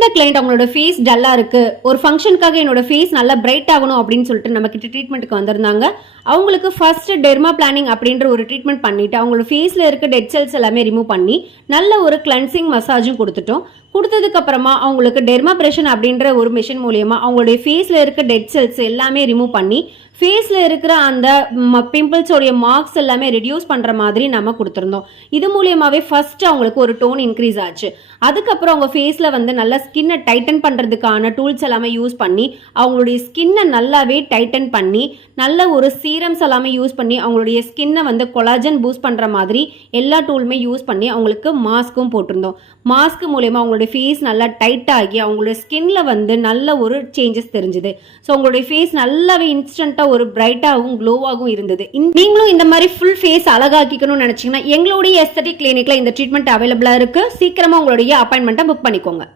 இந்த கிளைண்ட் அவங்களோட ஃபேஸ் டல்லா இருக்கு, ஒரு ஃபங்க்ஷனுக்காக என்னோட ஃபேஸ் நல்லா பிரைட் ஆகணும் அப்படின்னு சொல்லிட்டு நம்ம கிட்ட ட்ரீட்மெண்ட்டுக்கு வந்திருந்தாங்க. அவங்களுக்கு ஃபர்ஸ்ட் டெர்மா பிளானிங் அப்படின்ற ஒரு ட்ரீட்மெண்ட் பண்ணிட்டு அவங்களோட ஃபேஸ்ல இருக்க டெட் செல்ஸ் எல்லாமே ரிமூவ் பண்ணி நல்ல ஒரு கிளென்சிங் மசாஜும் கொடுத்துட்டோம். கொடுத்ததுக்கு அப்புறமா அவங்களுக்கு டெர்மாப்ரேஷன் அப்படின்ற ஒரு மிஷின் மூலியமா அவங்களுடைய ஃபேஸ்ல இருக்க டெட் செல்ஸ் எல்லாமே ரிமூவ் பண்ணி ஃபேஸ்ல இருக்கிற அந்த பிம்பிள்ஸோடைய மார்க்ஸ் எல்லாமே ரெடியூஸ் பண்ற மாதிரி நம்ம கொடுத்துருந்தோம். இது மூலியமாவே ஃபர்ஸ்ட் அவங்களுக்கு ஒரு டோன் இன்க்ரீஸ் ஆச்சு. அதுக்கப்புறம் அவங்க ஃபேஸ்ல வந்து நல்லா ஸ்கின்னை டைட்டன் பண்றதுக்கான டூல்ஸ் எல்லாமே யூஸ் பண்ணி அவங்களுடைய ஸ்கின்னை நல்லாவே டைட்டன் பண்ணி நல்ல ஒரு சீரம்ஸ் எல்லாமே யூஸ் பண்ணி அவங்களுடைய ஸ்கின்னை வந்து கொலாஜன் பூஸ்ட் பண்ற மாதிரி எல்லா டூலுமே யூஸ் பண்ணி அவங்களுக்கு மாஸ்க்கும் போட்டிருந்தோம். மாஸ்க் மூலயமா அவங்களுடைய ஃபேஸ் நல்லா டைட் ஆகி அவங்களுடைய ஸ்கின்ல வந்து நல்ல ஒரு சேஞ்சஸ் தெரிஞ்சுது. ஸோ அவங்களுடைய ஃபேஸ் நல்லாவே இன்ஸ்டன்ட்டா ஒரு பிரைட்டாகவும் க்ளோவாகவும் இருந்தது. நீங்களும் இந்த மாதிரி ஃபுல் ஃபேஸ் அழகாக்கிக்கணும்னு நினைச்சீங்கன்னா எங்களுடைய எஸ்தெட்டிக் கிளினிக்ல இந்த ட்ரீட்மெண்ட் அவைலபிளா இருக்கு. சீக்கிரமா உங்களுடைய அப்பாயின்மெண்ட்டை புக் பண்ணிக்கோங்க.